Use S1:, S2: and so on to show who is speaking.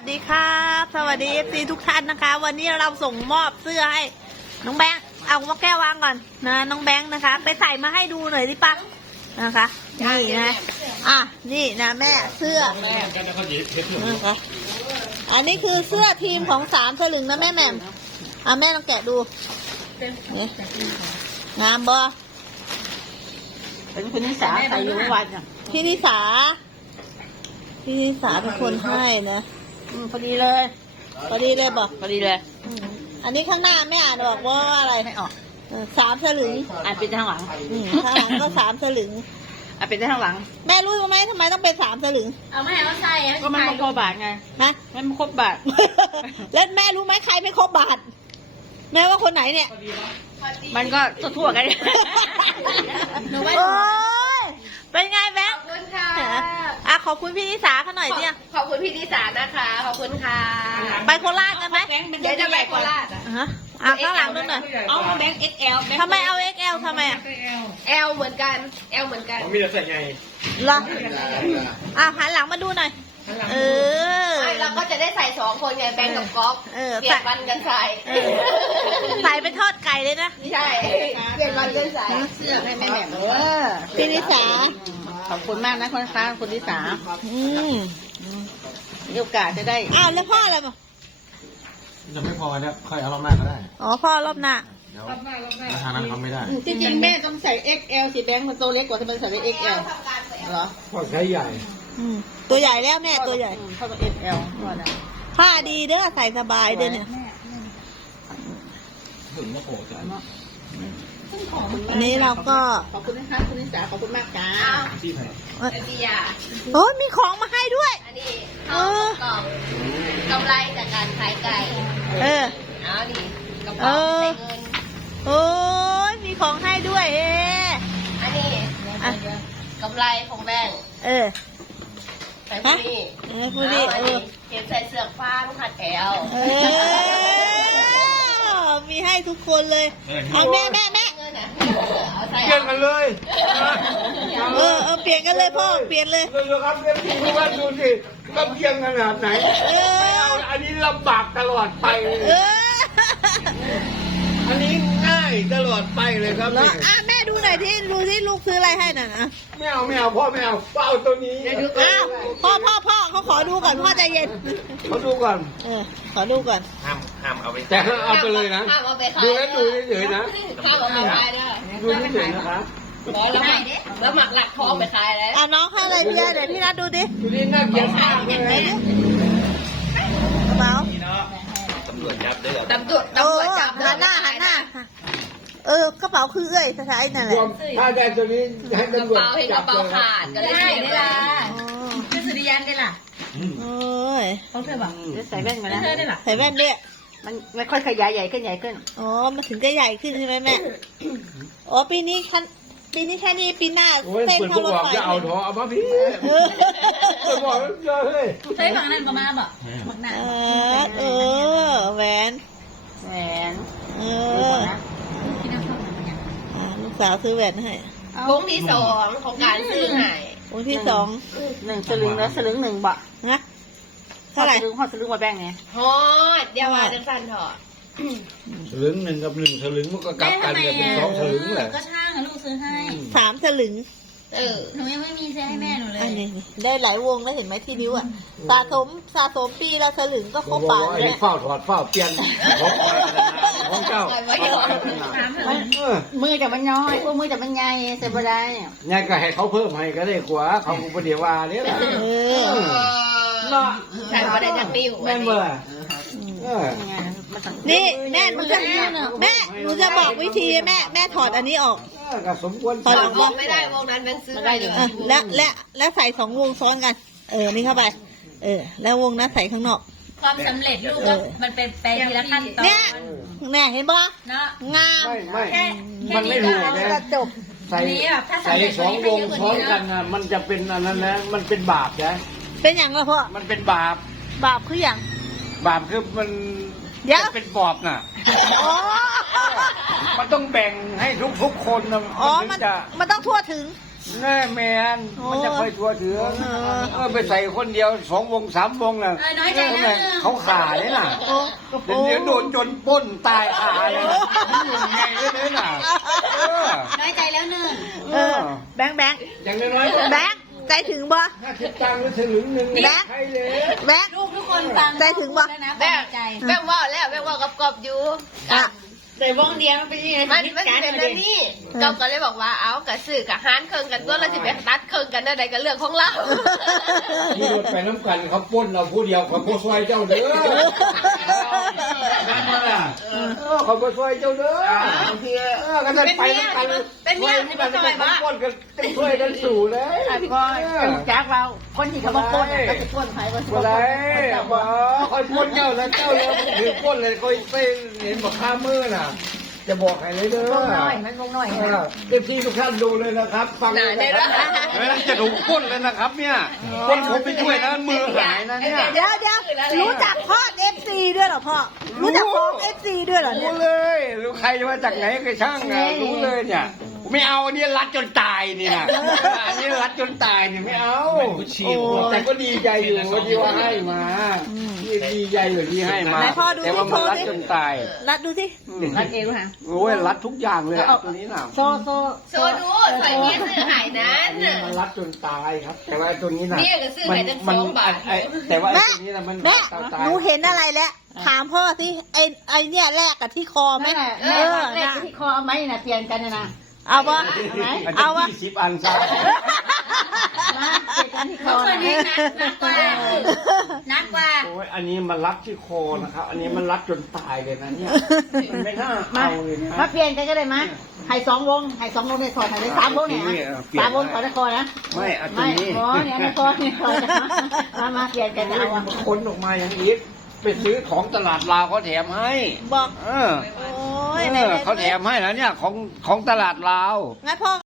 S1: วัสดีครับสวัสดีเอฟซีทุกท่านนะคะ วันนี้เราส่งมอบเสื้อให้น้องแบงค์เอามาแก้ววางก่อนนะน้องแบงค์นะคะ ไปใส่มาให้ดูหน่อยดิปะนะคะนี่นะนี่นะแม่เสื้อนะคะอันนี้คือเสื้อทีมของสามสลึงนะแม่แหม่มแม่ลองแกะดูนี่งามบ่
S2: เป็นคุณนิสาใส่อยู่วันอ่ะ
S1: พี่นิสาเป็นคนให้นะ
S2: พอดีเลย
S1: พอดีเลยบอก
S2: พอดีเลย
S1: อันนี้ข้างหน้าไม่อ่านบอกว่าอะไร
S2: ไม่ออก
S1: สามสลึง
S2: อ่านเป็นข้างหลัง
S1: ข้างหลังก็สามสลึง
S2: อ่านเป็นข้างหลัง
S1: แม่รู้ไหมทำไมต้องเป็นสามสลึง
S3: เอาไม่เอาใส่
S2: ก็มันไม่ครบบาทไง
S1: ฮะ
S2: มันไม่ครบบาท
S1: แล้วแม่รู้ไหมใครไม่ครบบาทแม่ว่าคนไหนเนี่ย
S2: มันก็ทั่วๆกัน
S1: โอ้ยเป็นไงแบงค์
S3: ขอบคุณค่ะ
S1: ขอบคุณพี่นิสาเขาหน่อยดิ
S3: ขอบคุณพี่นิสานะคะขอบคุณค่ะ
S1: ไปโคราชกันไหม
S3: เดี๋ยวจะไปโคราช
S1: ข้างหลังนู่นหน่อย
S2: เอาแบงค์ XL
S1: ทำไมเอา XL ทำไม
S3: L เหมือนกัน L เหมือนกัน
S4: มีแต่ใส่ไง
S1: เหรอหันหลังมาดูหน่อย
S3: เราก็จะได้ใส่2 คนไงแบงกับก๊อฟเปลี่ยนวันกันใส่
S1: ใส่ไปทอดไก่เลยนะ
S3: ใช่เปลี่ยนวันกันใส่
S2: เสื้อให้แม่แหม่ม
S1: พี่นิสา
S2: ขอบคุณมากนะคุณฟ้าคุณนิสามีโอกาสจะได้
S1: แล้วพ่ออะไรมั้ง
S4: จะไม่พอเนี่ยค่อยเอารอบหน้าก็ได้
S1: พ่อรอบหน้า
S4: เดี๋ยวราคานั้นทำไม่ได้
S2: จริงๆแม่ต้องใส่ XL สิแบงค์มันตัวเล็กกว่าที่มันใส่ได้ XL เหรอ
S4: พอใช้ใหญ่
S1: ตัวใหญ่แล้วแม่ตัวใหญ่
S2: เข้าตัว XL
S1: ผ้าดีเด้อใส่สบายเด้อเนี่ย
S4: ถึงมะโขจ้ะ
S1: อันนี้เราก็
S2: ขอบคุณนะคะคุณนิสาขอบคุณมากจ้า
S4: ที่ไหน
S3: พี่ยา
S1: มีของมาให้ด้วย
S3: อันนี้เขากล่องกำไรจากการขายไก่เอาดิกระเป๋าใส่เงิน
S1: มีของให้ด้วย
S3: อันนี้กำไรของแบงค์ใส่
S1: ผู้นี้
S3: เก็บใส่เสือกฟางขัดแถว
S1: มีให้ทุกคนเลยแม่
S4: เปลี่ยนกันเลย
S1: เปลี่ยนกันเลยพ่อเปลี่ยนเลย
S4: ดูครับเปลี่ยนดูว่าดูสิก็เพียงขนาดไหนอันนี้ลำบากตลอดไปอันนี้ง่ายตลอดไปเลยครับ
S1: แม่ดูหน่อยที่ลูกซื้ออะไรให้น่ะนะ
S4: ไม่เอาพ่อไม่เอาเอาตัวนี้
S1: พ่อเขาขอดูก่อนพ่อใจเย็น
S4: เขาดูก่อน
S1: ขอดูก่อน
S4: ห้ามเอาไปแต่เอาไปเลยนะดูแล้วดูเฉยๆนะ
S3: ห้ามเอาไปขายด้วย
S4: ดูเฉยๆนะคะ
S3: แล้วหมักหลักทองไปขายแล้ว
S1: น้องให้อะไรพี่เดี๋ยวพี่นัดดูดิ
S4: ดูนี่น่าเกลียดมากเลย
S1: กระเป๋า
S4: ตำรวจจับด้วย
S3: ตำรวจจับ
S1: หันหน้ากระเป๋าคือใช้นั่นแหละ
S4: ถ้าได้ตัวนี้ให้ตำรวจ
S3: จับกระเป๋าขาดก็เลยได้เวลา
S2: คือสุริยันได้ล่ะ
S1: เขาเคยบอก
S2: ใส่แว่นมาแล้ว
S1: ใส่แว่นด้วย
S2: มันไม่ค่อยขยายใหญ่ขึ้น
S1: มันถึงจะใหญ่ขึ้นใช่ไหมแม่ปีนี้แค่นี้ปีหน้า
S4: เต้นเข้ารถไฟจะเอาท้อเอามาพี่จะบอกเยอะเลย
S3: ใช้ฝั่งนั้นก็มาบ่ฝั่งนั้น
S1: แหวนลูกสาวซื้อแหวนให้
S3: วงที่2ของการซื้อให้
S1: วงที่
S2: 1สลึงแล้วสลึง1บาท
S1: นะเท่าไหร่
S2: สลึงมาแบ่งไง
S3: ฮอดเดี๋ยวมาจังสันเถอะ
S4: สลึง1กับ1สลึงมันก็กลับกันเป็น2สลึงแหละ
S3: ก็ช่างลูกซื้อให้
S1: 3สลึง
S3: หนูยังไม่มีซื้อให้แม่หนูเลย
S1: ได้หลายวงแล้วเห็นไหมที่นิ้วสะสมปีละสลึงก็ครบบาท
S4: เลยเฝ้าถอดเฝ้าเปลี่ยนของเจ้า
S2: มือจะมันน้อยมือจะมันใหญ่เสียบ่ได้
S4: เนี่ยก็ให้เขาเพิ่มให้ก็ได้กว่าเขาประเดี๋ยวว่าเนี่ยแหละ
S3: แต่ไม่ได้จะปิ้ว
S4: แม่เบอร์
S1: นี่แม่หนูจะบอกวิธีแม่ถอดอันนี้ออก
S4: ก็สมควร
S3: ถอดออกไม่ได้วงนั้นแบงซื้อได้เลย
S1: แล้วใส่2วงซ้อนกันนี่เข้าไปแล้ววงนั้นใส่ข้างนอก
S3: ความสำเร็จลูกมันเป็นไปทีละขั้นตอน
S1: เนี่ยเห็นปะ
S3: เนาะ
S1: งาม
S4: มันไม่ถูก
S1: นะจบ
S4: ใส่2วงซ้อนกันนะมันจะเป็นอันนั้นนะมันเป็นบาปนะ
S1: เป็นอย่างไรพ่อ
S4: มันเป็นบาป
S1: คืออย่าง
S4: บาปคือมันเป็นปอบน่ะมันต้องแบ่งให้ทุกคนนะ
S1: มันต้องทั่วถึง
S4: แน่แมนมันจะค่อยตัวถึงไปใส่คนเดียว2 วง 3 วงน่ะ
S3: น้อยใจแล้ว
S4: เขาขาเนี่ยน่ะ
S1: โอ้
S4: เดี๋ยวโดนจนป้นตายขาเลยนะมันอยู่ไงเลยน่ะ
S3: น้อยใจแล้วหนึ่ง
S1: เออแบงค์
S4: อย่างน้อยๆก็
S1: แบงค์ใจถึงบ่
S4: 50 ตังค์หรือถึง1
S1: แบงค์
S4: ใช่เลย
S1: แบงค์
S3: ลูกทุกคนฟัง
S1: ใจถึงบ่
S3: แล้วนะ
S5: แบ
S3: ฟั
S5: ง
S3: งใจ
S5: แบงว่าแล้วแบงว่ากับกอบอยู่
S1: อ่ะ
S2: แต่วงเดียวมันเป็นยังไง
S5: มันเป็นแบบนี้กอบก็เลยบอกว่าเอากับสื่อกับฮานเครื่องกันตัวเราจะไปตัดเครื่องกันได้กับเรื่องของเรา
S4: มีรถไปน้ำกันเขาป้นเราผู้เดียวเขาบ่ช่วยเจ้าเด้อนั่นมาล่ะเขาบ่ช่วยเจ้าเด้อกันจะไปน้ำกันช่วยนี่มันจะไปป้นกันช่วยกันสู่เลย
S2: ก็จากเราคนที่เขามาปล้นเขาจะปล้นใครวะ
S4: บ่ได้บ่คอยป้นเจ้าแล้วเจ้าเลยถือป้นเลยคอยไปเห็นบอกข้ามือน่ะ จะบอกใครเลยเด้อ
S2: วงน้อยมันวงน้อย
S4: เอฟซีทุกท่านดูเลยนะครับ ฟังเลยนะครับจะถูกป้นเลยนะครับ เนี่ยป้นผมไปช่วยนะมือหายนะเนี่ย
S1: เดี๋ยวรู้จักพ่อ FC ด้วยเหรอพ่อ รู้จักฟ้อง FC ด้วยเหรอเนี่
S4: รู้
S1: ย
S4: เลยรู้ใครจะมาจากไหนก็ช่างอะรู้เลยเนี่ยไม่เอาอันนี้รัดจนตายเนี่ยอันนี้รัดจนตายเนี่ยไม่เอาแต่ก็ดีใจอยู่ที่ว่าให้มาดีใจอยู่ที่ให้มา
S1: ไหนพ่อดู
S4: แต่ว่ามันรัด
S1: ดิ
S4: จนตาย
S1: รัดดูสิ
S2: รัดเอวฮะ
S4: โอ้ยรัดทุกอย่างเลยตัวนี้น่ะ
S2: โซ
S5: โซดูใส่เมียซื้อหายนั้น
S4: มันรัดจนตายครับ แต่ว่าตัวนี้น่ะ
S5: เมียก็ซื้อให้ตั้ง2 บาท
S4: แต่ว่า
S1: แม่
S4: ตัวนี้น่ะมัน
S1: แม่
S4: ตาย
S1: หนูเห็นอะไรแล้ว ถามพ่อสิไอเนี่ยแลกกับที่คอไหม
S2: แม่แม่ที่คอเอาไหมน่ะเปลี่ยนกันนะ
S1: เอาปะ
S4: อาจจะ
S1: เอาปะ
S4: 20 อันซะ
S2: มาเปลี่ยนกันที่ค
S3: ทุ
S2: อก
S3: คนนี้นักกว่านักกว่า
S4: โอ้ยอันนี้มันรัดที่คอนะครับ อันนี้มันรัดจนตายเลยนะเนี่ยมันไม่น่า
S2: มา
S4: เอาเลยนะ
S2: มาเปลี่ยนกันก็ได้มั้ยให้2 วงให้2 วงเนี่ยถอดให้3 วงเนี่ย3 วงถอดในคอนะ
S4: ไม่เอาตัว
S2: ไม่
S4: นี้
S2: อ๋อเนี่ยในคอเนี่ยถอดมาเปลี่ยนกันเอาอ่ะ
S4: คนออกมาอย่างอีกไปซื้อของตลาดลาวเขาแถมให้
S1: บอก
S4: เออ
S1: โอ้ยไหนๆ
S4: เขาแถมให้นะเนี่ยของตลาดลาว
S1: งั้นพ่อ